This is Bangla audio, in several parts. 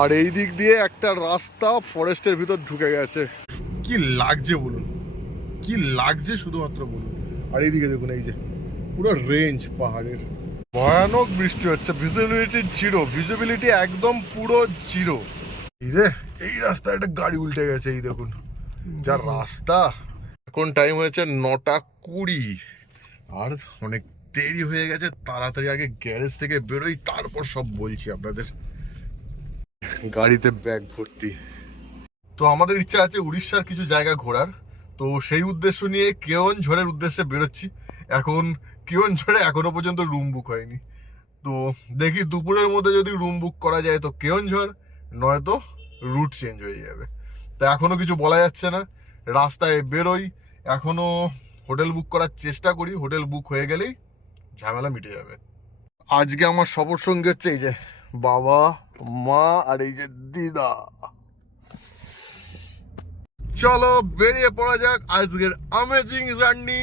আর এই দিক দিয়ে একটা রাস্তা ফরেস্টের ভিতর ঢুকে গেছে। কি লাগছে বলুন, কি লাগছে শুধুমাত্র বলুন। আর এইদিকে দেখুন, এই যে পুরো রেঞ্জ পাহাড়ের। ভয়ানক বৃষ্টি হচ্ছে, ভিজিবিলিটি জিরো, ভিজিবিলিটি একদম পুরো জিরো। রে এই রাস্তায় একটা গাড়ি উল্টে গেছে, এই দেখুন যা রাস্তা। এখন টাইম হয়েছে 9:20, আর অনেক দেরি হয়ে গেছে। তাড়াতাড়ি আগে গ্যারেজ থেকে বেরোই, তারপর সব বলছি আপনাদের। গাড়িতে ব্যাগ ভর্তি। তো আমাদের ইচ্ছা আছে উড়িষ্যার কিছু জায়গা ঘোরার, তো সেই উদ্দেশ্য নিয়ে কেওনঝড়ের উদ্দেশ্যে বেরোচ্ছি। এখন কেওনঝড়ে এখনো পর্যন্ত রুম বুক হয়নি, তো দেখি দুপুরের মধ্যে যদি রুম বুক করা যায় তো কেওনঝড়, নয়তো রুট চেঞ্জ হয়ে যাবে। তা এখনো কিছু বলা যাচ্ছে না, রাস্তায় বেরোই। এখনো হোটেল বুক করার চেষ্টা করি, হোটেল বুক হয়ে গেলেই ঝামেলা মিটে যাবে। আজকে আমার সফর সঙ্গী হচ্ছে এই যে বাবা, মা আর এই যে দিদা। চলো বেরিয়ে পড়া যাক আজকের অ্যামেজিং জার্নি।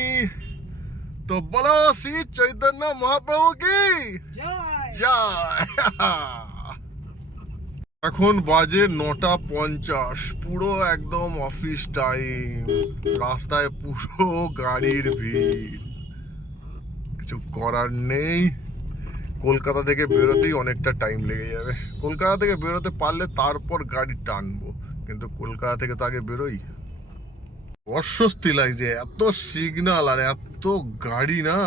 তো বলো শ্রী চৈতন্য মহাপ্রভু কি জয়। এখন বাজে 9:50, পুরো একদম অফিস টাইম। রাস্তায় পুরো গাড়ির ভিড়, কিছু করার নেই। কলকাতা থেকে বেরোতেই অনেকটা টাইম লেগে যাবে। কলকাতা থেকে বেরোতে পারলে তারপর গাড়ি টানবো, কিন্তু কলকাতা থেকে তো আগে বেরোই। অস্বস্তি লাগছে, এত সিগন্যাল আর এত গাড়ি না।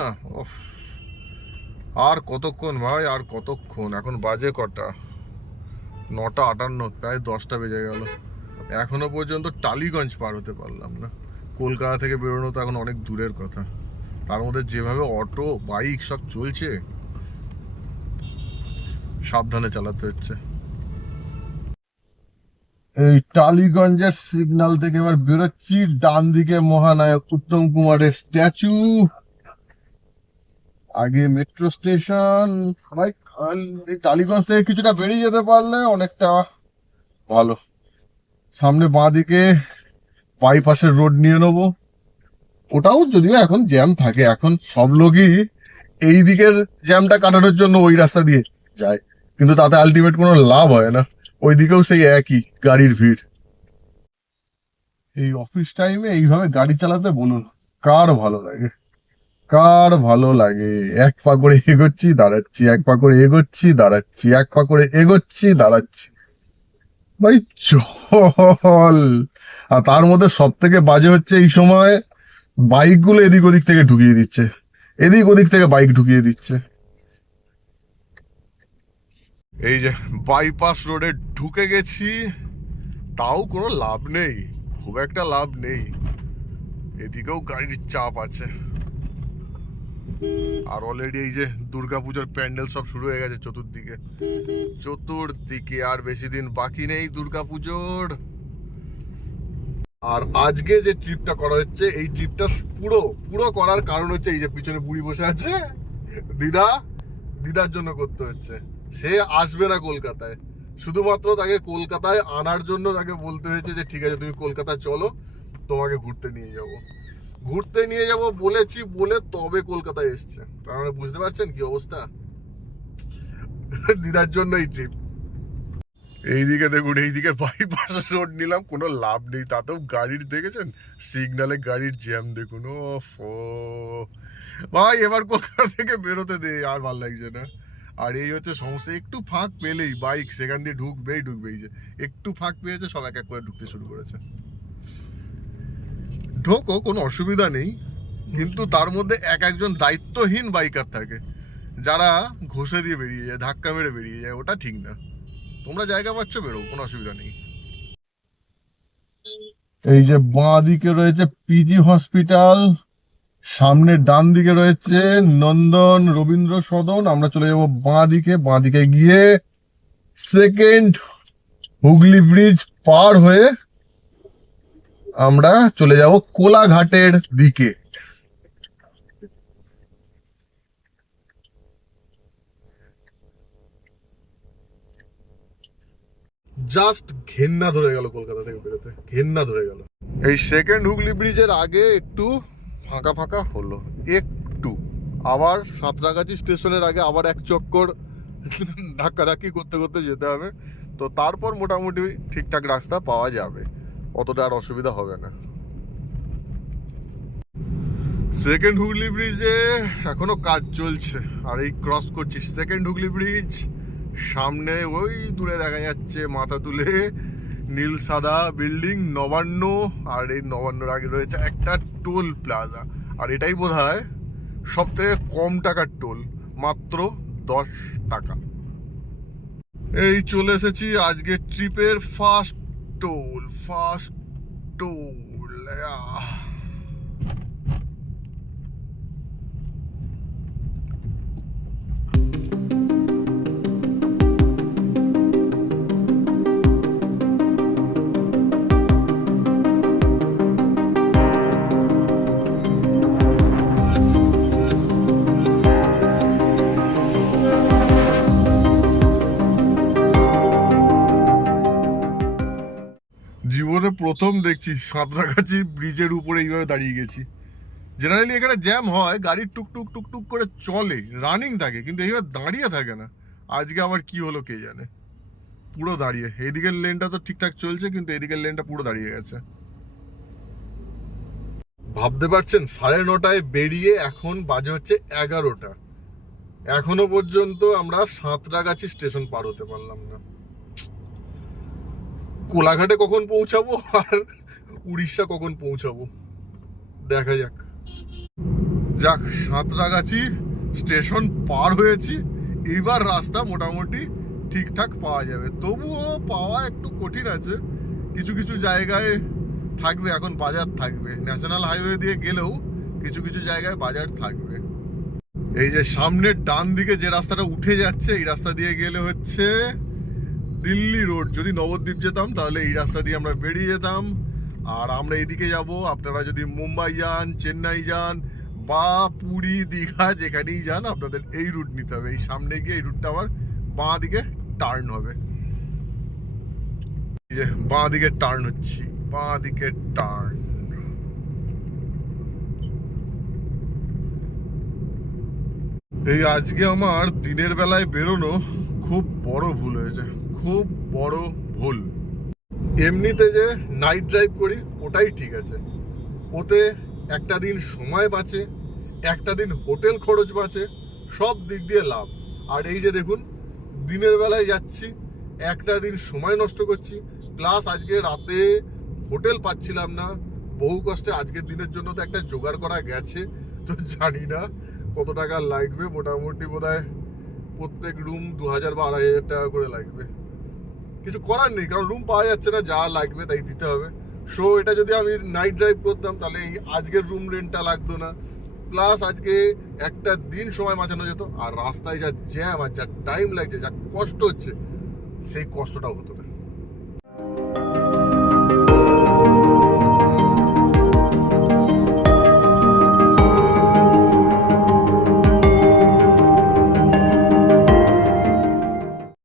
আর কতক্ষণ ভাই, আর কতক্ষণ। এখন বাজে কটা, 9:58, প্রায় 10টা বেজে গেল। এখনো পর্যন্ত টালিগঞ্জ পার হতে পারলাম না। কলকাতা থেকে বেরোনো তো এখন অনেক দূরের কথা, তার মধ্যে যেভাবে অটো বাইক সব চলছে, সাবধানে চালাতে হচ্ছে। এই টালিগঞ্জের সিগন্যাল থেকে এবার বেরোচ্ছি। ডান দিকে মহানায়ক উত্তম কুমারের স্ট্যাচু, আগে মেট্রো স্টেশন। ভাই টালিগঞ্জ থেকে কিছুটা বেরিয়ে যেতে পারলে অনেকটা ভালো। সামনে বাঁ দিকে বাইপাসের রোড নিয়ে নেবো, ওটাও যদিও এখন জ্যাম থাকে। এখন সব লোকই এই দিকের জ্যামটা কাটানোর জন্য ওই রাস্তা দিয়ে যায়, কিন্তু তাতে আলটিমেট কোনো লাভ হয় না। ওই দিকেও সেই একই গাড়ির ভিড়। এই অফিস টাইমে এইভাবে গাড়ি চালাতে বলুন কার ভালো লাগে, কার ভালো লাগে। এক পা করে এগোচ্ছি দাঁড়াচ্ছি, এক পা করে এগোচ্ছি দাঁড়াচ্ছি, এক পা করে এগোচ্ছি দাঁড়াচ্ছি। ভাই চল। আর তার মধ্যে সব থেকে বাজে হচ্ছে এই সময় বাইক গুলো এদিক ওদিক থেকে ঢুকিয়ে দিচ্ছে, এদিক ওদিক থেকে বাইক ঢুকিয়ে দিচ্ছে। এই যে বাইপাস রোডে ঢুকে গেছি, তাও কোনো লাভ নেই, খুব একটা লাভ নেই। এদিকেও গাড়ির চাপ আছে। আর অলরেডি এই যে দুর্গাপুজোর প্যান্ডেল সব শুরু হয়ে গেছে চতুর্দিকে, চতুর্দিকে। আর বেশি দিন বাকি নেই দুর্গাপুজোর। আর আজকে যে ট্রিপটা করা হচ্ছে, এই ট্রিপটা পুরো পুরো করার কারণ হচ্ছে এই যে পিছনে বুড়ি বসে আছে দিদা, দিদার জন্য করতে হচ্ছে। সে আসবে না কলকাতায়, শুধুমাত্র তাকে কলকাতায় আনার জন্য তাকে বলতে হয়েছে যে ঠিক আছে তুমি কলকাতা চলো, তোমাকে ঘুরতে নিয়ে যাব। ঘুরতে নিয়ে যাব বলেছি বলে তবে কলকাতায় এসছে। তার মানে বুঝতে পারছেন কি অবস্থা। দিদার জন্য এই ট্রিপ। এইদিকে দেখুন, এইদিকে বাইপাস রোড নিলাম, কোনো লাভ নেই। তাতেও গাড়ির দেখেছেন সিগনালে গাড়ির জ্যাম দেখুন। ও ভাই এবার কলকাতা থেকে বেরোতে দে, আর ভাল লাগছে না। আর এই হচ্ছে সমস্যা, একটু ফাঁক পেলেই বাইক সেখান দিয়ে ঢুকবেই। যে একটু ফাঁক পেয়েছে সব এক এক করে ঢুকতে শুরু করেছে। ঢোকো, কোনো অসুবিধা নেই, কিন্তু তার মধ্যে একজন দায়িত্বহীন বাইকার থাকে যারা ঘষে দিয়ে বেরিয়ে যায়, ধাক্কা মেরে বেরিয়ে যায়। ওটা ঠিক না। তোমরা জায়গা পাচ্ছ, বেরো, কোনো অসুবিধা নেই। এই যে বাঁ দিকে রয়েছে পিজি হসপিটাল, সামনে ডান দিকে রয়েছে নন্দন রবীন্দ্র সদন। আমরা চলে যাব বাঁ দিকে। বাঁ দিকে গিয়ে সেকেন্ড হুগলি ব্রিজ পার হয়ে আমরা চলে যাব কোলাঘাটের দিকে। জাস্ট ঘেন্না ধরে গেল কলকাতা থেকে বেরোতে, ঘেন্না ধরে গেল। এই সেকেন্ড হুগলি ব্রিজের আগে একটু ফাঁকা ফাঁকা হলো একটু, আবার সাঁতরাগাছি স্টেশনের আগে আবার এক চক্কর ধাক্কাধাক্কি করতে করতে যেতে হবে। তো তারপর মোটামুটি ঠিকঠাক রাস্তা পাওয়া যাবে, অতটা আর অসুবিধা হবে না। সেকেন্ড হুগলি ব্রিজে এখনো কাজ চলছে, আর এই ক্রস করছি সেকেন্ড হুগলি ব্রিজ। সামনে ওই দূরে দেখা যাচ্ছে মাথা তুলে নীল সাদা বিল্ডিং নবান্ন, আর এই নবান্নর আগে রয়েছে একটা টোল প্লাজা, আর এটাই বোধহয় সব থেকে কম টাকার টোল, মাত্র 10 টাকা। এই চলে এসেছি আজকে ট্রিপের ফার্স্ট টোল, ফার্স্ট টোল। জীবনে প্রথম দেখছি সাঁতরাগাছি ব্রিজের উপরে এইভাবে দাঁড়িয়ে গেছি। জেনারেলি এখানে জ্যাম হয়, গাড়ি টুকটুক টুকটুক করে চলে, রানিং থাকে, কিন্তু এইভাবে দাঁড়িয়ে থাকে না। আজকে আবার কি হলো কে জানে, পুরো দাঁড়িয়ে। এইদিকের লেনটা তো ঠিকঠাক চলছে, কিন্তু এদিকের লেনটা পুরো দাঁড়িয়ে গেছে। ভাবতে পারছেন 9:30টায় বেরিয়ে এখন বাজে হচ্ছে 11টা, এখনো পর্যন্ত আমরা সাঁতরাগাছি স্টেশন পার হতে পারলাম না। কোলাঘাটে কখন পৌঁছাবো আর উড়িষ্যা কখন পৌঁছাবো দেখা যাক। যাক, সাঁতরাগাছি স্টেশন পার হয়েছি, এইবার রাস্তা মোটামুটি ঠিকঠাক পাওয়া যাবে। তবুও পাওয়া একটু কঠিন আছে, কিছু কিছু জায়গায় থাকবে, এখন বাজার থাকবে। ন্যাশনাল হাইওয়ে দিয়ে গেলেও কিছু কিছু জায়গায় বাজার থাকবে। এই যে সামনের ডান দিকে যে রাস্তাটা উঠে যাচ্ছে, এই রাস্তা দিয়ে গেলে হচ্ছে দিল্লি রোড। যদি নবদ্বীপ যেতাম তাহলে এই রাস্তা দিয়ে আমরা বেরিয়ে যেতাম, আর আমরা এদিকে যাব। আপনারা যদি মুম্বাই যান, চেন্নাই যান বা পুরী, দীঘা, যেখানেই যান আপনাদের এই রুট নিতে হবে। এই সামনে গিয়ে এই রুটটা আবার বাঁ দিকে টার্ন হবে। এই যে বাঁ দিকে টার্ন হচ্ছি, বাঁ দিকে টার্ন। এই আজকে আমার দিনের বেলায় বেরোনো খুব বড় ভুল হয়েছে, খুব বড় ভুল। এমনিতে যে নাইট ড্রাইভ করি ওটাই ঠিক আছে, ওতে একটা দিন সময় বাঁচে, একটা দিন হোটেল খরচ বাঁচে, সব দিক দিয়ে লাভ। আর এই যে দেখুন, দিনের বেলায় যাচ্ছি, একটা দিন সময় নষ্ট করছি, প্লাস আজকে রাতে হোটেল পাচ্ছিলাম না। বহু কষ্টে আজকের দিনের জন্য তো একটা জোগাড় করা গেছে, তো জানি না কত টাকা লাগবে। মোটামুটি বোধহয় প্রত্যেক রুম 2000 বা 2500 টাকা করে লাগবে। কিছু করার নেই, কারণ রুম পাওয়া যাচ্ছে না, যা লাগবে তাই দিতে হবে। সো এটা যদি আমি নাইট ড্রাইভ করতাম তাহলে এই আজকের রুম রেন্টটা লাগতো না, প্লাস আজকে একটা দিন সময় বাঁচানো যেত। আর রাস্তায় যা জ্যাম আর যা টাইম লাগছে, যা কষ্ট হচ্ছে, সেই কষ্টটাও হতো না।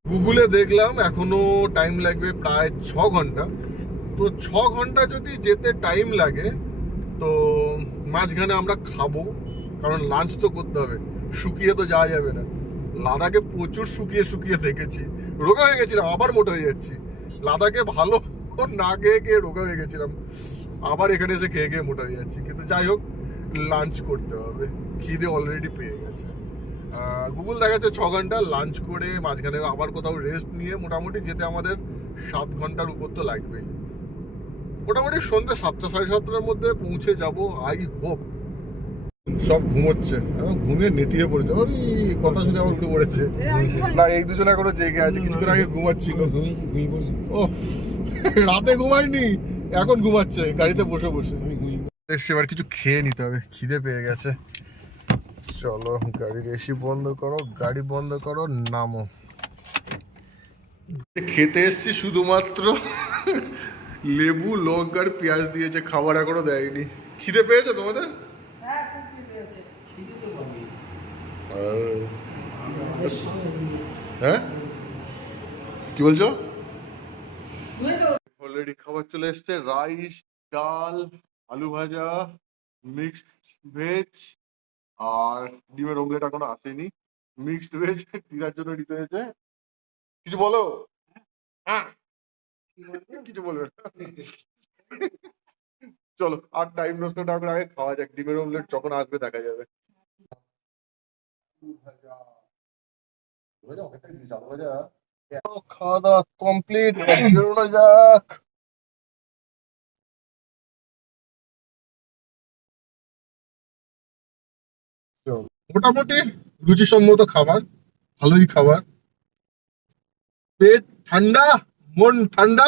গুগলে দেখলাম এখনো টাইম লাগবে প্রায় 6 ঘন্টা। তো 6 ঘন্টা যদি যেতে টাইম লাগে, তো মাঝখানে আমরা খাবো, কারণ লাঞ্চ তো করতে হবে, শুকিয়ে তো যাওয়া যাবে না। লাদাখে প্রচুর শুকিয়ে শুকিয়ে দেখেছি, রোগা হয়ে গেছিলাম, আবার মোটা হয়ে যাচ্ছি। লাদাখে ভালো না খেয়ে খেয়ে রোগা হয়ে গেছিলাম, আবার এখানে এসে খেয়ে খেয়ে মোটা হয়ে যাচ্ছি। কিন্তু যাই হোক, লাঞ্চ করতে হবে, খিদে অলরেডি পেয়ে গেছে। গুগল দেখাচ্ছে 6 ঘন্টা, লাঞ্চ করে মাঝখানে আবার কোথাও রেস্ট নিয়ে মোটামুটি যেতে আমাদের 7 ঘন্টার উপর তো লাগবেই। মোটামুটি সন্ধ্যে 7টা 7:30টার মধ্যে পৌঁছে যাব, আই হোপ। সব ঘুমোচ্ছে, ঘুমিয়ে নেতিয়ে পড়েছে। ওরে কথা শুনে আমার উঠে পড়েছে। না, এই দুজনে এখনো জেগে আছে, কিছুক্ষণ আগে ঘুমাচ্ছিল। ও রাতে ঘুমায়নি, এখন ঘুমাচ্ছে গাড়িতে বসে বসে। এসে এবার কিছু খেয়ে নিতে হবে, খিদে পেয়ে গেছে। চলো, গাড়ির এসি বন্ধ করো, গাড়ি বন্ধ করো, নামো। খেতে এসছি শুধুমাত্র লেবু, লঙ্কার পেঁয়াজ দিয়েছে, খাবার এখনো দেয়নি। খিদে পেয়েছে তোমাদের? হ্যাঁ, কি বলছো? অলরেডি খাবার চলে এসছে, রাইস, ডাল, আলু ভাজা, মিক্সড ভেজ, আর ডিমের অমলেট এখনো আসেনি। মিক্সড ভেজ দিদার জন্য নিতে হয়েছে। কিছু বলো। কিছু বলবেন? চলো আর টাইম নষ্ট না করে আগে খাওয়া যাক, ডিমের অমলেট যখন আসবে দেখা যাবে। খাওয়া দাওয়া কমপ্লিট, বেরোনো যাক। মোটামুটি রুচিসম্মত খাবার, ভালোই খাবার, পেট ঠান্ডা, মন ঠান্ডা।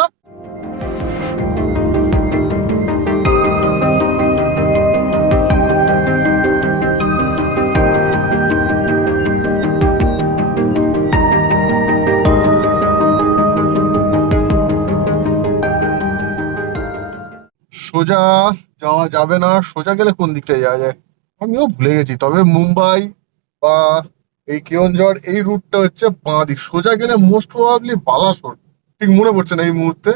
সোজা যাওয়া যাবে না, সোজা গেলে কোন দিকটায় যাওয়া যায় আমিও ভুলে গেছি, তবে মুম্বাই বা এই কেওনঝড় এই রুটটা হচ্ছে বাঁ দিক, সোজা গেলে মোস্ট প্রবাবলি বালাসোর, ঠিক মনে পড়ছে না এই মুহূর্তে।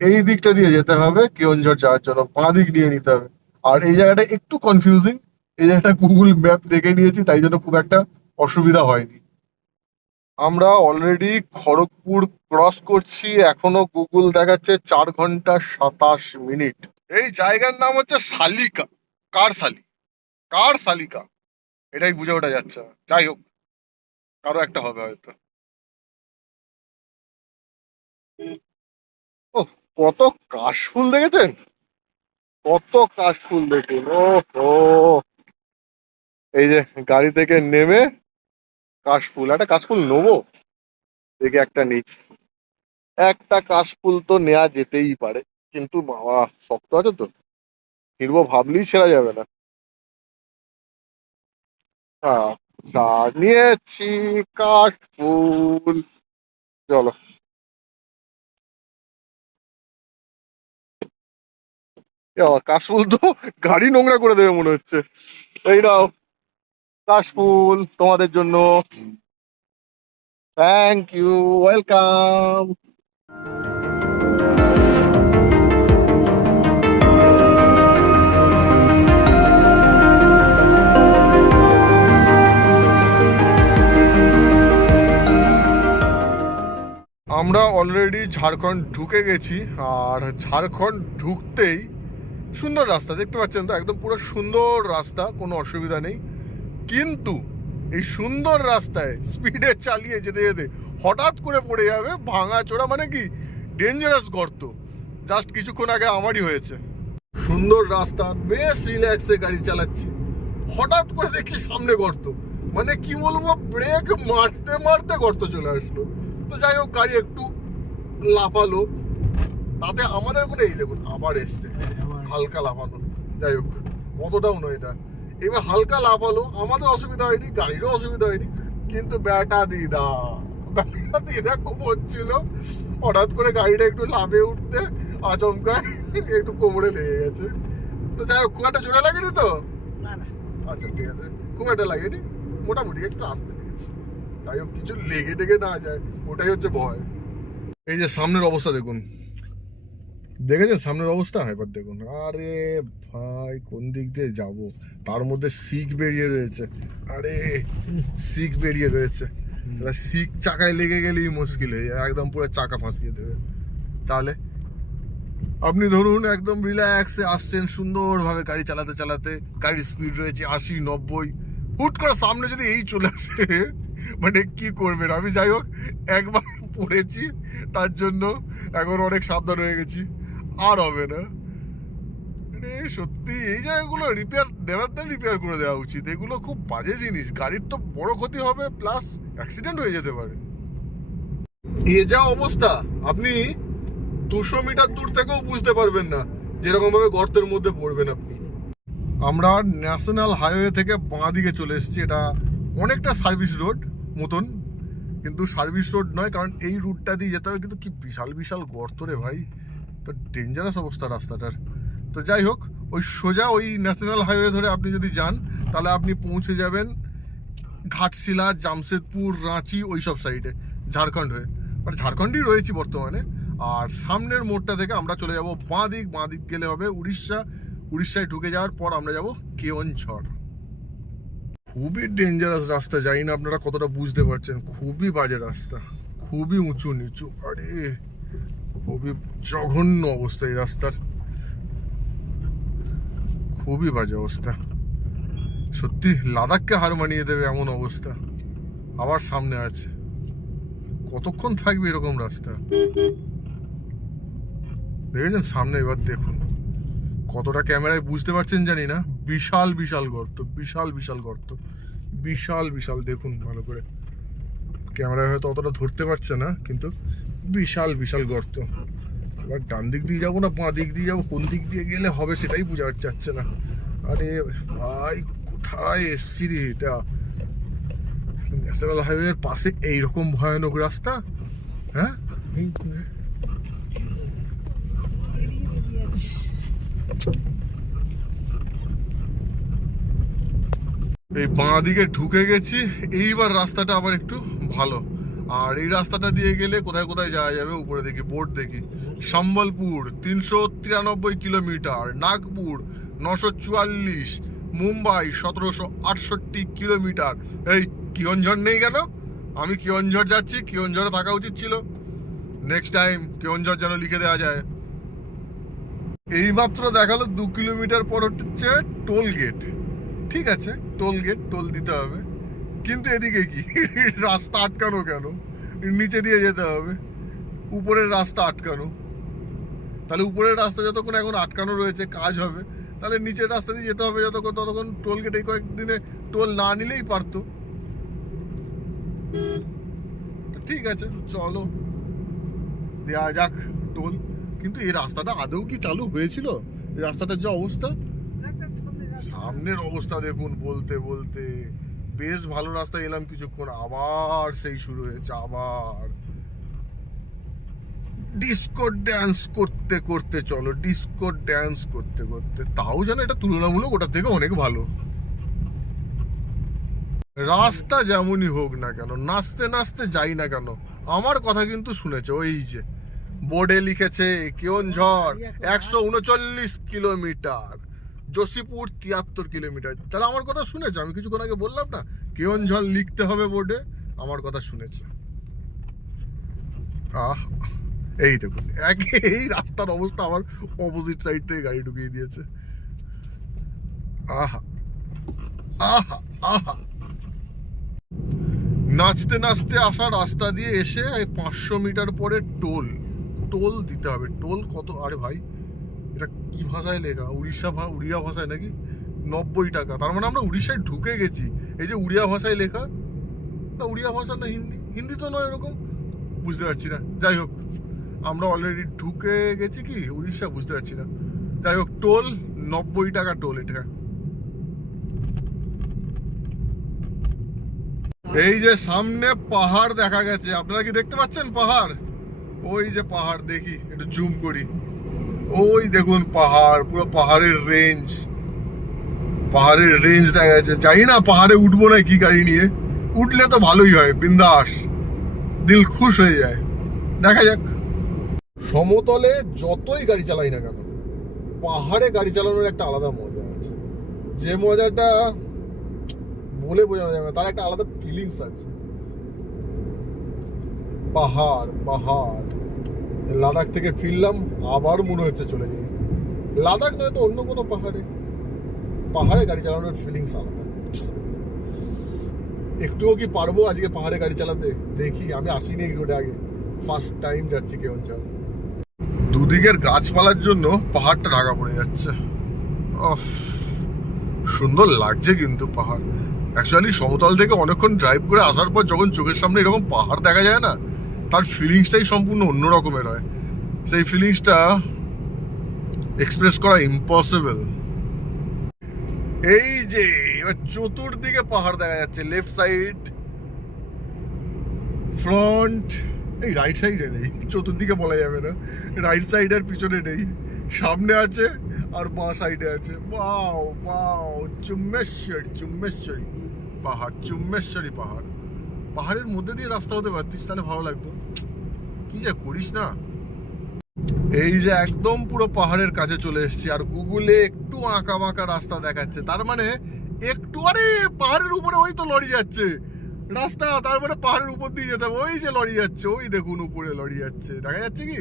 এই দিকটা দিয়ে যেতে হবে কেওনঝড় যাওয়ার জন্য, বাঁ দিক নিয়ে নিতে হবে। আর এই জায়গাটা একটু কনফিউজিং, এই জায়গাটা গুগল ম্যাপ দেখে নিয়েছি, তাই জন্য খুব একটা অসুবিধা হয়নি। আমরা অলরেডি খড়গপুর ক্রস করছি, এখনো গুগল দেখাচ্ছে 4 ঘন্টা 27 মিনিট। এই জায়গার নাম হচ্ছে শালিকা, কারশালি, কারশালিকা, এটাই বুঝে ওঠা যাচ্ছে না। যাই হোক, কারো একটা হবে হয়তো। ও, কত কাশফুল দেখেছেন, কত কাশফুল দেখুন। ও হো, এই যে গাড়ি থেকে নেমে কাশফুল, একটা কাশফুল নেবো, দেখে একটা নিই। একটা কাশফুল তো নেওয়া যেতেই পারে, কিন্তু বাবা শক্ত আছে তো, ফিরবো ভাবলেই ছেড়া যাবে না। হ্যাঁ, নিয়েছি কাশফুল, চলো। এ বাবা, কাশফুল তো গাড়ি নোংরা করে দেবে মনে হচ্ছে। এই নাও কাশফুল তোমাদের জন্য, থ্যাংক ইউ, ওয়েলকাম। আমরা অলরেডি ঝাড়খণ্ড ঢুকে গেছি, আর ঝাড়খণ্ড ঢুকতেই সুন্দর রাস্তা দেখতে পাচ্ছেন তো, একদম পুরো সুন্দর রাস্তা, কোনো অসুবিধা নেই। কিন্তু এই সুন্দর রাস্তায় স্পিডে চালিয়ে যেতে যেতে হঠাৎ করে পড়ে যাবে ভাঙা চোরা, মানে কি ডেঞ্জারাস গর্ত। জাস্ট কিছুক্ষণ আগে আমারই হয়েছে। সুন্দর রাস্তা, বেশ রিল্যাক্সে গাড়ি চালাচ্ছি, হঠাৎ করে দেখি সামনে গর্ত, মানে কি বলবো, ব্রেক মারতে মারতে গর্ত চলে আসলো। তো যাই হোক, গাড়ি একটু লাফালো, তাতে আমাদের কোনো, এই দেখুন আবার এসছে হালকা লাফানো। যাই হোক, অতটাও নয় এটা, এবার হালকা লাফালো, আমাদের অসুবিধা হয়নি, গাড়িরও অসুবিধা হয়নি, কিন্তু ব্যাটা দিদা খুব হচ্ছিল। হঠাৎ করে গাড়িটা একটু লাফে উঠতে আচমকায় একটু কোমরে লেগে গেছে। তো যাই হোক, খুব একটা জোরে লাগেনি তো? আচ্ছা ঠিক আছে, খুব একটা লাগেনি, মোটামুটি একটু আসতে লেগেছে। যাই হোক, কিছু লেগে টেগে না যায়, ওটাই হচ্ছে ভয়। এই যে সামনের অবস্থা দেখুন, দেখেছেন সামনের অবস্থা? এবার দেখুন, আরে ভাই কোন দিক দিয়ে যাব, তার মধ্যে সিক বেরিয়ে রয়েছে। আরে সিক বেরিয়ে রয়েছে, সিক চাকায় লেগে গেলেই মুশকিল হয়ে যায়, একদম পুরো চাকা ফাঁসিয়ে দেবে। তাহলে আপনি ধরুন একদম রিল্যাক্সে আসছেন, সুন্দরভাবে গাড়ি চালাতে চালাতে, গাড়ির স্পিড রয়েছে 80-90, হুট করে সামনে যদি এই চলে আসে, মানে কি করবেন? আমি যাই হোক একবার পড়েছি, তার জন্য এখন অনেক সাবধান হয়ে গেছি, আর হবে না। মানে সত্যি এই জায়গাগুলো রিপেয়ার করে দেওয়া উচিত, এগুলো খুব বাজে জিনিস, গাড়ির তো বড় ক্ষতি হবে, প্লাস অ্যাক্সিডেন্ট হয়ে যেতে পারে। এ যা অবস্থা, আপনি 200 মিটার দূর থেকেও বুঝতে পারবেন না যেরকম ভাবে গর্তের মধ্যে পড়বেন আপনি। আমরা ন্যাশনাল হাইওয়ে থেকে বাঁ দিকে চলে এসেছি, এটা অনেকটা সার্ভিস রোড মতন, কিন্তু সার্ভিস রোড নয়, কারণ এই রুটটা দিয়ে যেতে হবে, কিন্তু কি বিশাল বিশাল গর্ত রে ভাই, তো ডেঞ্জারাস অবস্থা রাস্তাটার। তো যাই হোক, ওই সোজা ওই ন্যাশনাল হাইওয়ে ধরে আপনি যদি যান, তাহলে আপনি পৌঁছে যাবেন ঘাটশিলা, জামশেদপুর, রাঁচি, ওই সব সাইডে, ঝাড়খণ্ড হয়ে। মানে ঝাড়খণ্ডই রয়েছি বর্তমানে। আর সামনের মোড়টা থেকে আমরা চলে যাব বাঁ দিক, বাঁ দিক গেলে হবে উড়িষ্যা, উড়িষ্যায় ঢুকে যাওয়ার পর আমরা যাব কেওনঝড়। খুবই ডেঞ্জারাস রাস্তা, জানি না আপনারা কতটা বুঝতে পারছেন, খুবই বাজে রাস্তা, খুবই উঁচু নিচু। আরে খুবই জঘন্য অবস্থা এই রাস্তার, খুবই বাজে অবস্থা। সত্যি লাদাখকে হার মানিয়ে দেবে এমন অবস্থা। আবার সামনে আছে, কতক্ষণ থাকবে এরকম রাস্তা? দেখেছেন সামনে, এবার দেখুন কতটা ক্যামেরায় বুঝতে পারছেন জানি না, বিশাল বিশাল গর্ত, বিশাল বিশাল গর্ত, বিশাল বিশাল। দেখুন ভালো করে, ক্যামেরায় হয়তো অতটা ধরতে পারছে না, কিন্তু বিশাল বিশাল গর্ত। এবার ডান দিক দিয়ে যাবো না বাঁ দিক দিয়ে যাবো, কোন দিক দিয়ে গেলে হবে সেটাই বোঝা যাচ্ছে না। আরে ভাই কোথায় এসছি রে, এটা ন্যাশনাল হাইওয়ের পাশে এইরকম ভয়ানক রাস্তা? হ্যাঁ, এই বাঁ দিকে ঢুকে গেছি, এইবার রাস্তাটা আবার একটু ভালো। আর এই রাস্তাটা দিয়ে গেলে কোথায় কোথায় যাওয়া যাবে, উপরে দেখি বোর্ড দেখি, সম্বলপুর 393 কিলোমিটার, নাগপুর 944, মুম্বাই 1768 কিলোমিটার। এই কিয়নঝড় নেই কেন? আমি কিয়নঝড় যাচ্ছি, কিয়নঝড়ে থাকা উচিত ছিল। নেক্সট টাইম কিয়নঝড় যেন লিখে দেওয়া যায়। এইমাত্র দেখালো 2 কিলোমিটার পর হচ্ছে টোল গেট। ঠিক আছে, টোল গেট, টোল দিতে হবে, কিন্তু এদিকে কি রাস্তা আটকানো কেন? নিচে দিয়ে যেতে হবে, উপরের রাস্তা আটকানো। তাহলে উপরের রাস্তা যতক্ষণ এখন আটকানো রয়েছে কাজ হবে, তাহলে নিচের রাস্তা দিয়ে যেতে হবে ততক্ষণ টোল গেট এই কয়েকদিনে টোল না নিলেই পারতো। ঠিক আছে, চলো দেওয়া যাক টোল। কিন্তু এই রাস্তাটা আদৌ কি চালু হয়েছিল? এই রাস্তাটার যে অবস্থা, সামনের অবস্থা দেখুন, বলতে বলতে বেশ ভালো রাস্তা এলাম কিছুক্ষণ, আবার সেই শুরু হয়েছে। আবার ডিস্কো ড্যান্স করতে করতে, চলো ডিস্কো ড্যান্স করতে করতে, তাও যেন এটা তুলনামূলক ওটার থেকে অনেক ভালো। রাস্তা যেমনই হোক না কেন, নাচতে নাচতে যাই না কেন, আমার কথা কিন্তু শুনেছে। ওই যে বোর্ডে লিখেছে কেওনঝড় 139 কিলোমিটার, যোশীপুর 73 কিলোমিটার। তাহলে আমার কথা শুনেছে, আমি কিছুক্ষণ আগে বললাম না কেওনঝড় লিখতে হবে বোর্ডে, আমার কথা শুনেছে। আহ, এই দেখুন এই রাস্তার অবস্থা, আমার অপোজিট সাইড থেকে গাড়ি ঢুকিয়ে দিয়েছে। আহা আহা আহা, নাচতে নাচতে আসা রাস্তা দিয়ে এসে 500 মিটার পরে টোল, টোল দিতে হবে। টোল কত? আরে ভাই এটা কি ভাষায় লেখা? উড়িয়া ভাষায় নাকি? 90 টাকা। তার মানে আমরা উড়িষ্যায় ঢুকে গেছি। এই যে উড়িয়া ভাষায় লেখা, না উড়িয়া ভাষা না হিন্দি, হিন্দি তো নয় এরকম, বুঝতে পারছি না। যাই হোক, আমরা অলরেডি ঢুকে গেছি কি উড়িষ্যা, বুঝতে পারছি না। যাই হোক, টোল 90 টাকা টোল এটা। এই যে সামনে পাহাড় দেখা গেছে, আপনারা কি দেখতে পাচ্ছেন পাহাড়? ওই যে পাহাড়, দেখি একটু জুম করি, ওই দেখুন পাহাড়, পুরো পাহাড়ের রেঞ্জ, পাহাড়ের রেঞ্জ দেখা যাচ্ছে। জানি না পাহাড়ে উঠবো না কি গাড়ি নিয়ে, উঠলে তো ভালোই হয়, বিন্দাস, দিল খুশ হয়ে যায়। দেখা যাক। সমতলে যতই গাড়ি চালাই না কেন, পাহাড়ে গাড়ি চালানোর একটা আলাদা মজা আছে, যে মজাটা বলে বোঝানো যাবে না, তার একটা আলাদা ফিলিংস আছে। পাহাড় পাহাড়, লাদাখ থেকে ফিরলাম, আবার মনে হচ্ছে চলে যাই লাদাখ, নয় তো অন্য কোনো পাহাড়ে। পাহাড়ে গাড়ি চালানোর ফিলিংস আলাদা। একটুও কি পারবো আজকে পাহাড়ে গাড়ি চালাতে? দেখি, আমি আসিনি এই রোডে আগে, ফার্স্ট টাইম যাচ্ছি কেওনঝড়। দুদিকের গাছপালার জন্য পাহাড়টা ঢাকা পড়ে যাচ্ছে। সুন্দর লাগছে কিন্তু পাহাড়। অ্যাকচুয়ালি সমতল থেকে অনেকক্ষণ ড্রাইভ করে আসার পর যখন চোখের সামনে এরকম পাহাড় দেখা যায় না, তার ফিলিংসটাই সম্পূর্ণ অন্য রকমের হয়। সেই ফিলিংসটা এক্সপ্রেস করা ইম্পসিবল। এই যে এবার চতুর্দিকে পাহাড় দেখা যাচ্ছে, লেফট সাইড, ফ্রন্ট, এই রাইট সাইডে নেই, চতুর্দিকে বলা যাবে না, রাইট সাইড আর পিছনে নেই, সামনে আছে আর বাঁ সাইডে আছে। বাও বাও, চুম্বেশ্বরী, চুম্বেশ্বরী পাহাড়, চুম্বেশ্বরী পাহাড়। পাহাড়ের মধ্যে দিয়ে রাস্তা হতে পারতিস, তাহলে ভালো লাগতো। কি যে করিস না। এই যে একদম পুরো পাহাড়ের কাছে চলে এসেছি, আর গুগলে একটু আঁকা বাঁকা রাস্তা দেখাচ্ছে, তার মানে একটু, আরে পাহাড়ের উপরে ওই তো লরি যাচ্ছে রাস্তা, তারপরে পাহাড়ের উপর দিয়ে যেতে হবে। ওই যে লরি যাচ্ছে, ওই দেখুন উপরে লরি যাচ্ছে, দেখা যাচ্ছে কি?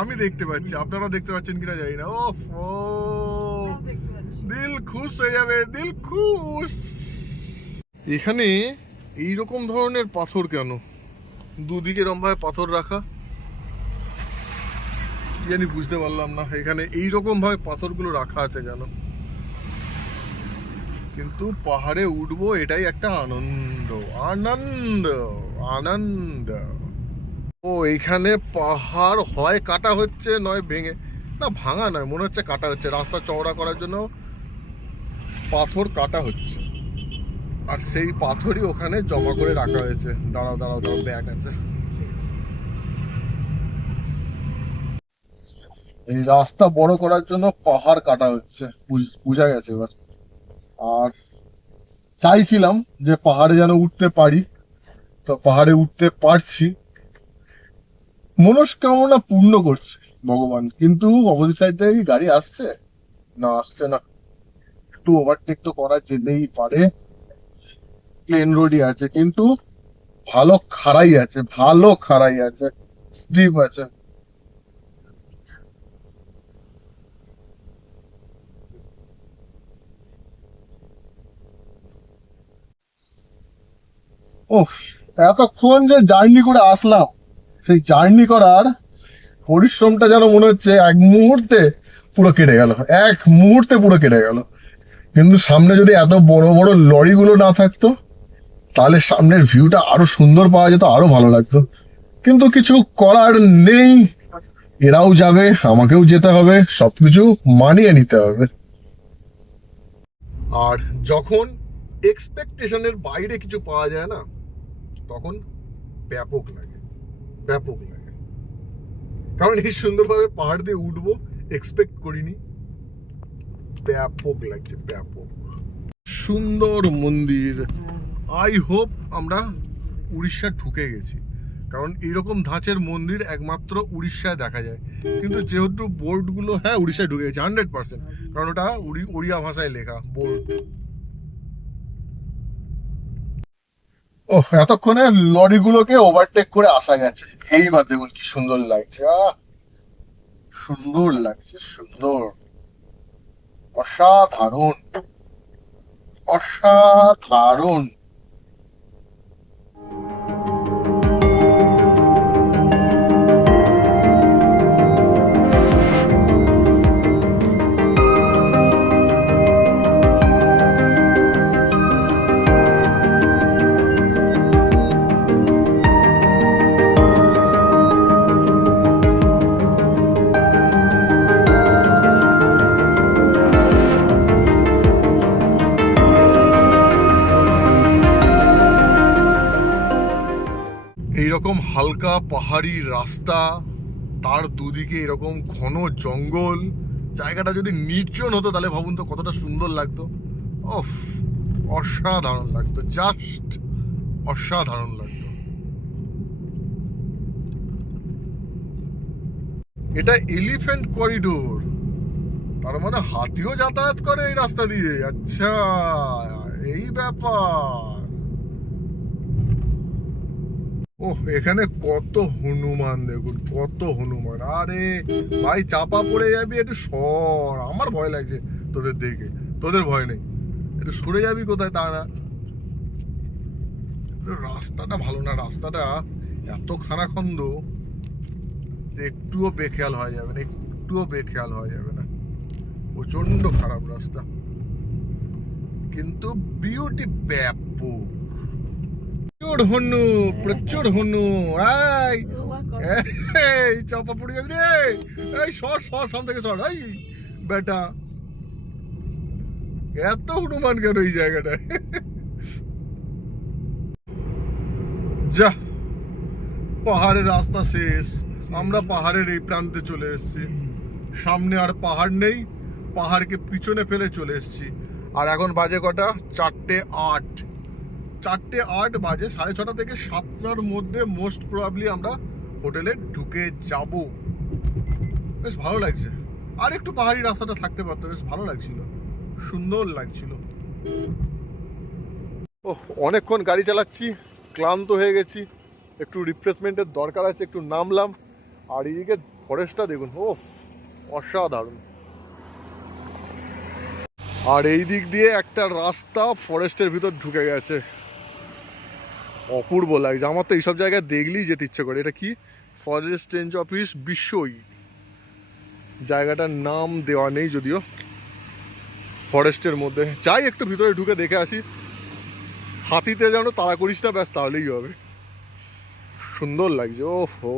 আমি দেখতে পাচ্ছি, আপনারা দেখতে পাচ্ছেন কিনা জানি না। ওফ, ও দিল খুশ হয়ে যাবে, দিল খুশ। এখানে এইরকম ধরনের পাথর কেন? দুদিকে এরকম ভাবে পাথর রাখা, কি জানি বুঝতে পারলাম না। এখানে এইরকম ভাবে পাথরগুলো রাখা আছে কেন? কিন্তু পাহাড়ে উঠবো এটাই একটা আনন্দ, আনন্দ, আনন্দ। ও এইখানে পাহাড় হয় কাটা হচ্ছে, নয় ভেঙে, না ভাঙা নয়, মনে হচ্ছে কাটা হচ্ছে। রাস্তা চওড়া করার জন্য পাথর কাটা হচ্ছে, আর সেই পাথরই ওখানে জমা করে রাখা হয়েছে। দাঁড়াও দাঁড়াও দাঁড়াও, ব্যাগ আছে। এই রাস্তা বড় করার জন্য পাহাড় কাটা হচ্ছে, বোঝা গেছে এবার। আর চাইছিলাম যে পাহাড়ে যেন উঠতে পারি, তো পাহাড়ে উঠতে পারছি, মনস্কামনা পূর্ণ করছে ভগবান। কিন্তু অপোজিট সাইড থেকে গাড়ি আসছে না, আসছে না। একটু ওভারটেক তো করা যেতেই পারে, প্লেন রোডই আছে, কিন্তু ভালো খাড়াই আছে, ভালো খাড়াই আছে, স্টিপ আছে। ওহ, এতক্ষণ যে জার্নি করে আসলাম, সেই জার্নি করার পরিশ্রমটা যেন মনে হচ্ছে এক মুহূর্তে পুরো কেটে গেল, এক মুহূর্তে পুরো কেটে গেল। কিন্তু সামনে যদি এত বড় বড় লরিগুলো না থাকতো, তাহলে সামনের ভিউটা আরো সুন্দর পাওয়া যেত, আরো ভালো লাগতো। কিন্তু কিছু করার নেই, এরাও যাবে, আমাকেও যেতে হবে, সবকিছু মানিয়ে নিতে হবে। আর যখন এক্সপেকটেশনের বাইরে কিছু পাওয়া যায় না, তখন ব্যাপক লাগে, ব্যাপক লাগে। কারণ এই সুন্দরভাবে পাহাড় দিয়ে উঠবো এক্সপেক্ট করিনি, ব্যাপক লাগছে, ব্যাপক সুন্দর মন্দির। আই হোপ আমরা উড়িষ্যা ঢুকে গেছি, কারণ এইরকম ধাঁচের মন্দির একমাত্র উড়িষ্যায় দেখা যায়। কিন্তু যেহেতু বোর্ডগুলো, হ্যাঁ উড়িষ্যায় ঢুকে গেছে 100%, কারণ ওটা ওড়িয়া ভাষায় লেখা বোর্ড। ও, এতক্ষণে লরিগুলোকে ওভারটেক করে আসা গেছে। এইবার দেখুন কি সুন্দর লাগছে, সুন্দর লাগছে, সুন্দর, অসাধারণ, অসাধারণ। এইরকম হালকা পাহাড়ি রাস্তা, তার দুদিকে এরকম ঘন জঙ্গল, জায়গাটা যদি নির্জন হতো তাহলে ভাবুন তো কতটা সুন্দর লাগতো। ওফ, অসাধারণ লাগতো, জাস্ট অসাধারণ লাগতো। এটা এলিফ্যান্ট করিডোর, তার মানে হাতিও যাতায়াত করে এই রাস্তা দিয়ে। আচ্ছা, এই ব্যাপার। ওহ, এখানে কত হনুমান, দেখুন কত হনুমান। আরে ভাই, চাপা পড়ে যাবি, একটু সর, আমার ভয় লাগছে তোদের দেখে। তোদের ভয় নেই, একটু সরে যাবি কোথায় তা না। রাস্তাটা ভালো না, রাস্তাটা এত খানাখন্দ, একটুও বেখেয়াল হওয়া যাবে না, একটুও বেখেয়াল হওয়া যাবে না। প্রচন্ড খারাপ রাস্তা, কিন্তু বিউটি ব্যাপক। প্রচুর হনু, প্রচুর হনু। এই চাপা পড়ে যাবি রে, এই সর সর, সামনে থেকে সর। এই বেটা, এত হনুমান কেন এই জায়গাটায়? যা, পাহাড়ের রাস্তা শেষ, আমরা পাহাড়ের এই প্রান্তে চলে এসেছি। সামনে আর পাহাড় নেই, পাহাড়কে পিছনে ফেলে চলে এসেছি। আর এখন বাজে কটা? 4:08, 4:08 বাজে। 6:30 থেকে 7টার মধ্যে মোস্ট প্রবাবলি আমরা হোটেলে ঢুকে যাব। বেশ ভালো লাগছে, আর একটু পাহাড়ি রাস্তাটা থাকতে পারতো, বেশ ভালো লাগছিল, সুন্দর লাগছিল। ও, অনেকক্ষণ গাড়ি চালাচ্ছি, ক্লান্ত হয়ে গেছি, একটু রিফ্রেশমেন্টের দরকার আছে, একটু নামলাম। আর এদিকে ফরেস্টটা দেখুন, ও অসাধারণ। আর এই দিক দিয়ে একটা রাস্তা ফরেস্টের ভিতর ঢুকে গেছে, অপূর্ব লাগছে। আমার তো এইসব জায়গায় দেখলেই যেতে ইচ্ছে করে। এটা কি ফরেস্ট রেঞ্জ অফিস বিশ্বই, জায়গাটার নাম দেওয়া নেই যদিও। ফরেস্টের মধ্যে যাই, একটু ভিতরে ঢুকে দেখে আসি। হাতিতে যেন তাড়া করিস না, ব্যাস তাহলেই হবে। সুন্দর লাগছে, ও হো,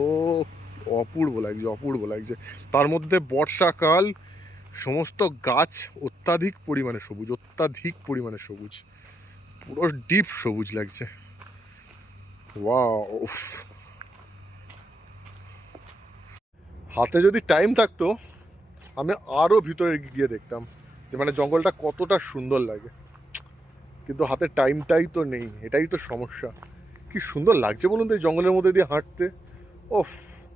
অপূর্ব লাগছে, অপূর্ব লাগছে। তার মধ্যে বর্ষাকাল, সমস্ত গাছ অত্যাধিক পরিমাণে সবুজ, অত্যাধিক পরিমাণে সবুজ, পুরো ডিপ সবুজ লাগছে। ওয়াও। হাতে যদি টাইম থাকতো আমি আরও ভিতরে গিয়ে দেখতাম যে মানে জঙ্গলটা কতটা সুন্দর লাগে, কিন্তু হাতে টাইমটাই তো নেই, এটাই তো সমস্যা। কি সুন্দর লাগছে বলুন তো এই জঙ্গলের মধ্যে দিয়ে হাঁটতে। ওফ,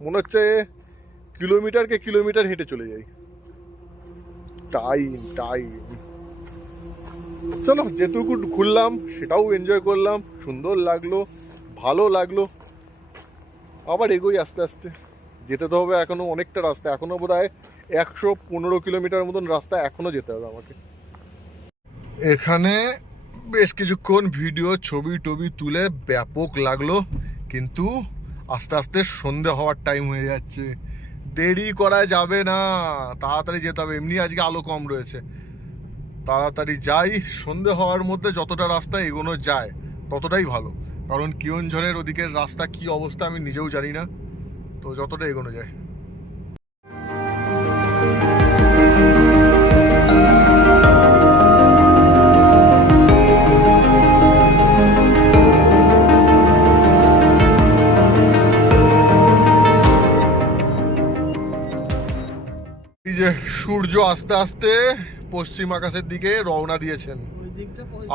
মনে হচ্ছে কিলোমিটারকে কিলোমিটার হেঁটে চলে যাই। Time time. চলো, যেটুকু ঘুরলাম সেটাও এনজয় করলাম, সুন্দর লাগলো, ভালো লাগলো। আবার এগোই আস্তে আস্তে, যেতে তো হবে এখনো অনেকটা রাস্তা, এখনো বোধ হয় 115 কিলোমিটার মতন রাস্তা এখনো যেতে হবে আমাকে। এখানে বেশ কিছুক্ষণ ভিডিও ছবি টবি তুলে ব্যাপক লাগলো, কিন্তু আস্তে আস্তে সন্ধে হওয়ার টাইম হয়ে যাচ্ছে, দেরি করা যাবে না, তাড়াতাড়ি যেতে হবে। এমনি আজকে আলো কম রয়েছে, তাড়াতাড়ি যাই। সন্ধে হওয়ার মধ্যে যতটা রাস্তা এগোনো যায় ততটাই ভালো, কারণ কিয়নঝড়ের ওদিকের রাস্তা কি অবস্থা আমি নিজেও জানি না, তো যতটা এগোনো যায়। এই যে সূর্য আস্তে আস্তে পশ্চিম আকাশের দিকে রওনা দিয়েছেন,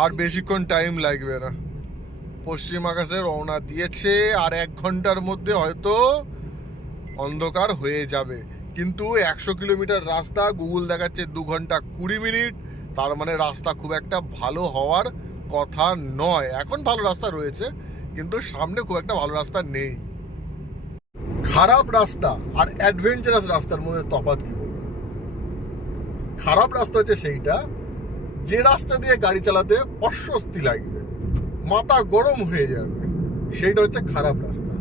আর বেশিক্ষণ টাইম লাগবে না। পশ্চিম আকাশে রওনা দিয়েছে, আর 1 ঘন্টার মধ্যে হয়তো অন্ধকার হয়ে যাবে। কিন্তু 100 কিলোমিটার রাস্তা, গুগল দেখাচ্ছে 2 ঘন্টা 20 মিনিট, তার মানে রাস্তা খুব একটা ভালো হওয়ার কথা নয়। এখন ভালো রাস্তা রয়েছে, কিন্তু সামনে খুব একটা ভালো রাস্তা নেই। খারাপ রাস্তা আর অ্যাডভেঞ্চারাস রাস্তার মধ্যে তফাৎ কি বলবো? খারাপ রাস্তা হচ্ছে সেইটা যে রাস্তা দিয়ে গাড়ি চালাতে অস্বস্তি লাগবে, মাথা গরম হয়ে যাবে, সেইটা হচ্ছে খারাপ রাস্তা।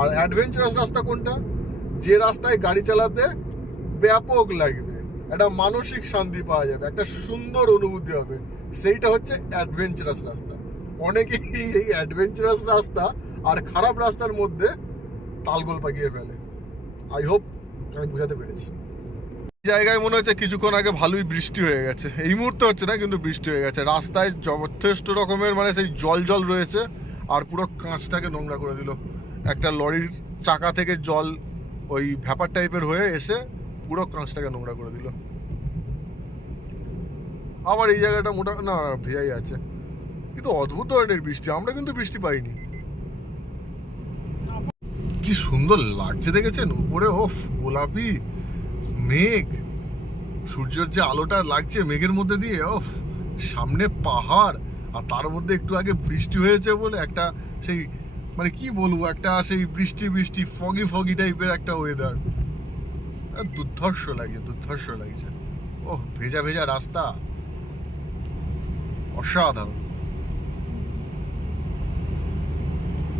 আর অ্যাডভেঞ্চারাস রাস্তা কোনটা? যে রাস্তায় গাড়ি চালাতে ব্যাপক লাগবে, একটা মানসিক শান্তি পাওয়া যাবে, একটা সুন্দর অনুভূতি হবে, সেইটা হচ্ছে অ্যাডভেঞ্চারাস রাস্তা। অনেকেই এই অ্যাডভেঞ্চারাস রাস্তা আর খারাপ রাস্তার মধ্যে তালগোল পাকিয়ে ফেলে। আই হোপ আমি বোঝাতে পেরেছি। জায়গায় মনে হচ্ছে কিছুক্ষণ আগে ভালোই বৃষ্টি হয়ে গেছে, এই মুহূর্তে হচ্ছে না কিন্তু বৃষ্টি হয়ে গেছে। রাস্তায় যথেষ্ট রকমের মানে সেই জল জল রয়েছে, আর পুরো কাঁচটাকে নোংরা করে দিল। একটা লরির চাকা থেকে জল ওই ভ্যাপার টাইপের হয়ে এসে পুরো কাঁচটাকে নোংরা করে দিল। আবার এই জায়গাটা মোটা না ভেজাই আছে, কিন্তু অদ্ভুত ধরনের বৃষ্টি, আমরা কিন্তু বৃষ্টি পাইনি। কি সুন্দর লাগছে দেখেছেন উপরে, ওফ, গোলাপি মেঘ, সূর্যের যে আলোটা লাগছে মেঘের মধ্যে দিয়ে, ওফ, সামনে পাহাড়, আর তার মধ্যে একটু আগে বৃষ্টি হয়েছে বলে একটা সেই মানে কি বলবো, একটা সেই বৃষ্টি বৃষ্টি ফগি ফগি টাইপের একটা ওয়েদার, দুর্ধর্ষ লাগছে, দুর্ধর্ষ লাগছে। ওহ, ভেজা ভেজা রাস্তা, অসাধারণ,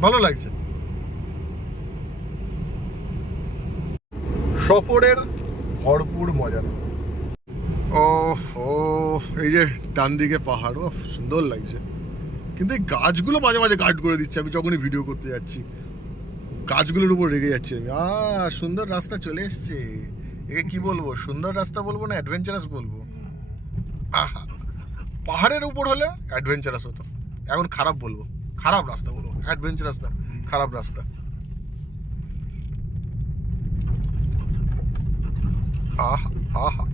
ভালো লাগছে। সফরের ভরপুর মজা না। ও ও, এই যে ডান দিকে পাহাড়, ও সুন্দর লাগছে, কিন্তু এই গাছগুলো মাঝে মাঝে গার্ড করে দিচ্ছে। আমি যখনই ভিডিও করতে যাচ্ছি গাছগুলোর উপর রেগে যাচ্ছি আমি। সুন্দর রাস্তা চলে এসছে, একে কি বলবো, সুন্দর রাস্তা বলবো না অ্যাডভেঞ্চারাস বলবো? আহা, পাহাড়ের উপর হলে অ্যাডভেঞ্চারাস হতো, এখন খারাপ বলবো, খারাপ রাস্তা বলবো, অ্যাডভেঞ্চারাস না, খারাপ রাস্তা। আহা আহা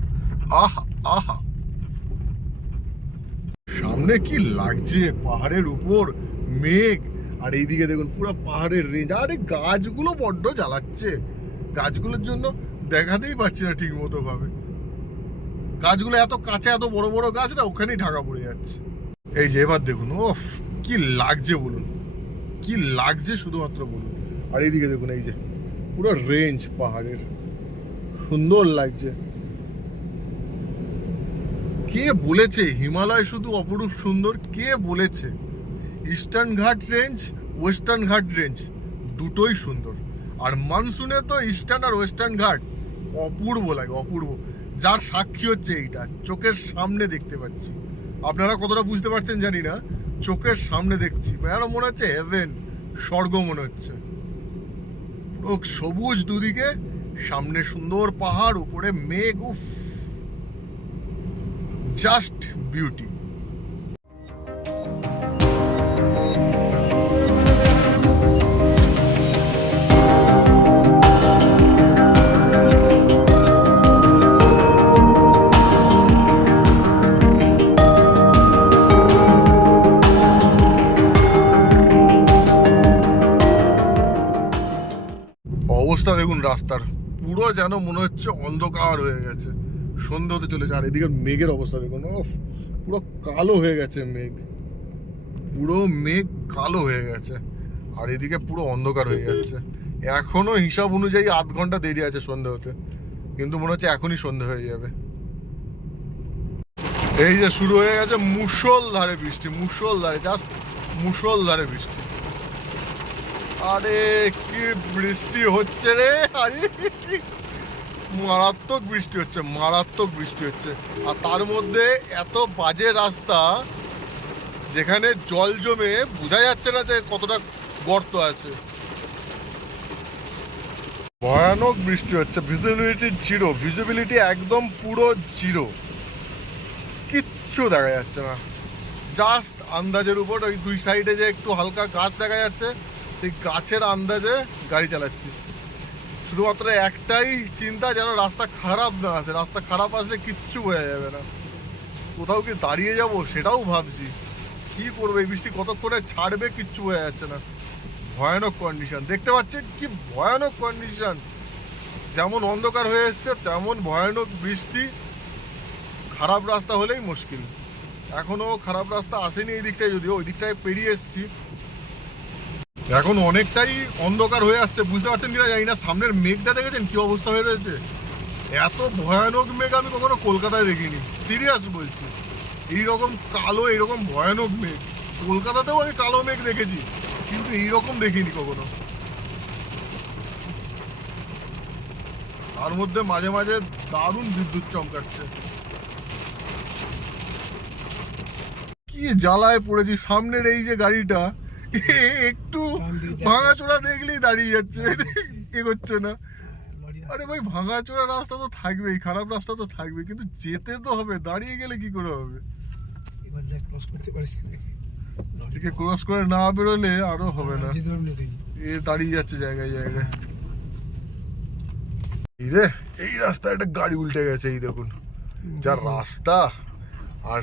আহা আহা, সামনে কি লাগছে, পাহাড়ের উপর মেঘ, আর এইদিকে দেখুন পুরো পাহাড়ের রেঞ্জ। আরে গাছগুলো বড্ড জ্বালাচ্ছে, গাছগুলোর জন্য দেখাতেই পারছি না ঠিক মতো ভাবে। গাছগুলো এত কাছে, এত বড় বড় গাছ না, ওখানেই ঢাকা পড়ে যাচ্ছে। এই যে এবার দেখুন, ওফ, কি লাগছে বলুন, কি লাগছে শুধুমাত্র বলুন। আর এইদিকে দেখুন, এই যে পুরো রেঞ্জ পাহাড়ের, সুন্দর লাগছে। কে বলেছে হিমালয় শুধু অপরূপ সুন্দর? কে বলেছে? ইস্টার্ন ঘাট রেঞ্জ, ওয়েস্টার্ন ঘাট রেঞ্জ দুটোই সুন্দর। আর মনসুনে তো ইস্টার্ন আর ওয়েস্টার্ন ঘাট অপূর্ব লাগে, অপূর্ব। যার সাক্ষী হচ্ছে এইটা, চোখের সামনে দেখতে পাচ্ছি। আপনারা কতটা বুঝতে পারছেন জানি না, চোখের সামনে দেখছি, যেন মনে হচ্ছে হেভেন, স্বর্গ মনে হচ্ছে। পুরো সবুজ দুদিকে, সামনে সুন্দর পাহাড়, উপরে মেঘ, উফ, জাস্ট বিউটি। অবস্থা দেখুন রাস্তার, পুরো যেন মনে হচ্ছে অন্ধকার হয়ে গেছে, সন্ধ্যে হতে চলেছে। আর এদিকে মেঘের অবস্থা দেখুন, ওফ, পুরো কালো হয়ে গেছে মেঘ, পুরো মেঘ কালো হয়ে গেছে। আর এদিকে পুরো অন্ধকার হয়ে যাচ্ছে। এখনো হিসাব অনুযায়ী আধ ঘন্টা দেরি আছে সন্ধ্যে হতে, কিন্তু মনে হচ্ছে এখনই সন্ধ্যে হয়ে যাবে। এই যে শুরু হয়ে গেছে মুষলধারে বৃষ্টি, মুষলধারে, জাস্ট মুষলধারে বৃষ্টি। আরে কি বৃষ্টি হচ্ছে রে, আরে মারাত্মক বৃষ্টি হচ্ছে, মারাত্মক বৃষ্টি হচ্ছে। আর তার মধ্যে এত বাজে রাস্তা, যেখানে জল জমে বোঝা যাচ্ছে না যে কতটা গর্ত আছে। ভয়ানক বৃষ্টি হচ্ছে, ভিজিবিলিটি জিরো, ভিজিবিলিটি একদম পুরো জিরো, কিচ্ছু দেখা যাচ্ছে না। জাস্ট আন্দাজের উপর ওই দুই সাইডে যে একটু হালকা গাছ দেখা যাচ্ছে, সেই গাছের আন্দাজে গাড়ি চালাচ্ছি। শুধুমাত্র একটাই চিন্তা, যেন রাস্তা খারাপ না আসে। রাস্তা খারাপ আসলে কিচ্ছু বোঝা যাবে না, কোথাও কি দাঁড়িয়ে যাব সেটাও ভাবছি। কি করবো, এই বৃষ্টি কতক্ষণে ছাড়বে কিচ্ছু বোঝা যাচ্ছে না। ভয়ানক কন্ডিশন, দেখতে পাচ্ছেন কি ভয়ানক কন্ডিশন। যেমন অন্ধকার হয়ে এসছে, তেমন ভয়ানক বৃষ্টি। খারাপ রাস্তা হলেই মুশকিল। এখনো খারাপ রাস্তা আসেনি এই দিকটায়, যদিও ওই দিকটায় পেরিয়ে এসছি। এখন অনেকটাই অন্ধকার হয়ে আসছে, বুঝতে পারছেন কিনা জানি না। সামনের মেঘটা দেখেছেন কি অবস্থা হয়ে রয়েছে? এত ভয়ানক মেঘ আমি কখনো কলকাতায় দেখিনি, সিরিয়াস বলছি। এইরকম কালো, এইরকম ভয়ানক মেঘ কলকাতাতেও আমি কালো মেঘ দেখেছি, কিন্তু এইরকম দেখিনি কখনো। তার মধ্যে মাঝে মাঝে দারুণ বিদ্যুৎ চমকাচ্ছে। কি জ্বালায় পড়েছি। সামনের এই যে গাড়িটা একটু ভাঙাচোরা দেখলেই দাঁড়িয়ে যাচ্ছে, এগোচ্ছে না। আরে ভাই, ভাঙাচোরা রাস্তা তো থাকবেই, খারাপ রাস্তা তো থাকবে, কিন্তু যেতে তো হবে। দাঁড়িয়ে গেলে কি করে হবে? ক্রস করে না বেরোলে আরো হবে না। এ দাঁড়িয়ে যাচ্ছে জায়গায় জায়গায়। রে, এই রাস্তায় একটা গাড়ি উল্টে গেছে, এই দেখুন যা রাস্তা। আর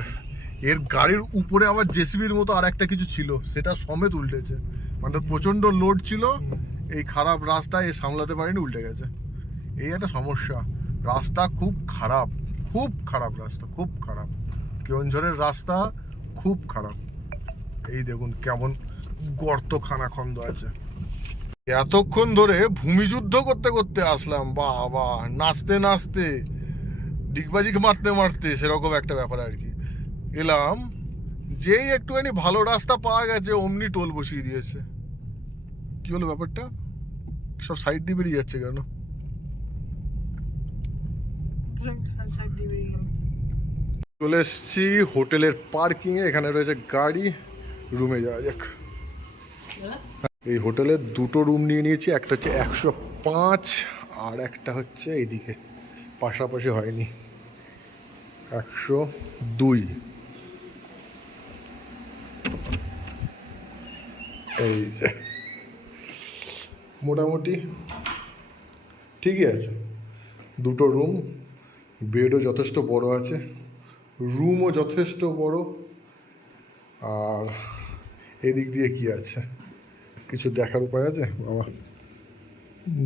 এর গাড়ির উপরে আবার জেসিবির মতো আর একটা কিছু ছিল, সেটা সমেত উল্টেছে। মানে প্রচন্ড লোড ছিল, এই খারাপ রাস্তায় এ সামলাতে পারেনি, উল্টে গেছে। এই একটা সমস্যা, রাস্তা খুব খারাপ, খুব খারাপ রাস্তা, খুব খারাপ। কেওনঝড়ের রাস্তা খুব খারাপ। এই দেখুন কেমন গর্ত খানাখন্দ আছে। এতক্ষণ ধরে ভূমিযুদ্ধ করতে করতে আসলাম, বাবা, নাচতে নাচতে, ডিগবাজি মারতে মারতে, সেরকম একটা ব্যাপার আর কি। এলাম, যেই একটুখানি ভালো রাস্তা পাওয়া গেছে, অমনি টোল বসিয়ে দিয়েছে। কি হলো ব্যাপারটা? সব সাইড দিয়ে বেরিয়ে যাচ্ছে কেন? চলে এসছি হোটেলের পার্কিং এ, এখানে রয়েছে গাড়ি। রুমে যাওয়া যাক। এই হোটেলে দুটো রুম নিয়ে নিয়েছি, একটা হচ্ছে 105 আর একটা হচ্ছে এইদিকে, পাশাপাশি হয়নি, 102। এই যে মোটামুটি ঠিকই আছে। দুটো রুম, বেডও যথেষ্ট বড় আছে, রুমও যথেষ্ট বড়। আর এদিক দিয়ে কি আছে, কিছু দেখার উপায় আছে বাবা?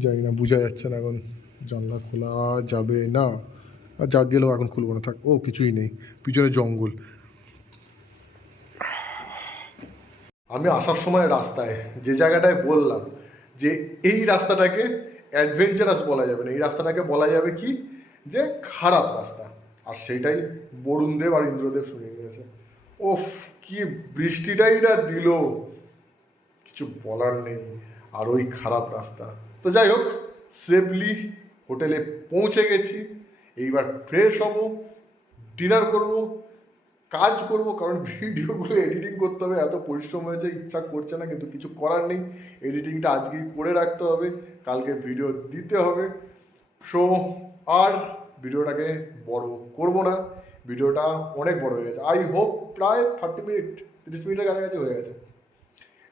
জানি না, বোঝা যাচ্ছে না এখন। জানলা খোলা যাবে না, আর যা গেলেও এখন খুলবো না, থাক। ও কিছুই নেই, পিছনে জঙ্গল। আমি আসার সময় রাস্তায় যে জায়গাটায় বললাম যে এই রাস্তাটাকে অ্যাডভেঞ্চারাস বলা যাবে না, এই রাস্তাটাকে বলা যাবে কি যে খারাপ রাস্তা। আর সেটাই বরুণদেব আর ইন্দ্রদেব শুনে গেছে। ওফ, কি বৃষ্টিটাই না দিল, কিছু বলার নেই। আর ওই খারাপ রাস্তা। তো যাই হোক, সেফলি হোটেলে পৌঁছে গেছি। এইবার ফ্রেশ হব, ডিনার করব, কাজ করব, কারণ ভিডিওগুলো এডিটিং করতে হবে। এত পরিশ্রম হয়েছে, ইচ্ছা করছে না, কিন্তু কিছু করার নেই। এডিটিংটা আজকেই করে রাখতে হবে, কালকে ভিডিও দিতে হবে। সো আর ভিডিওটাকে বড় করব না, ভিডিওটা অনেক বড় হয়ে গেছে। আই হোপ প্রায় 30 মিনিটের কাছাকাছি হয়ে গেছে।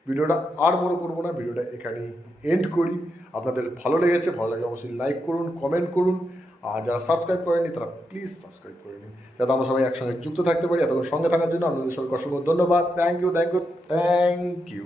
ভিডিওটা আর বড় করবো না, ভিডিওটা এখানেই এন্ড করি। আপনাদের ভালো লেগেছে, ভালো লাগলে অবশ্যই লাইক করুন, কমেন্ট করুন। আর যারা সাবস্ক্রাইব করেনি তারা প্লিজ সাবস্ক্রাইব করে নিন, যাতে আমরা সবাই একসঙ্গে যুক্ত থাকতে পারি। এতক্ষণ সঙ্গে থাকার জন্য আপনাদের সবাইকে অসংখ্য ধন্যবাদ। Thank you, thank you, thank you.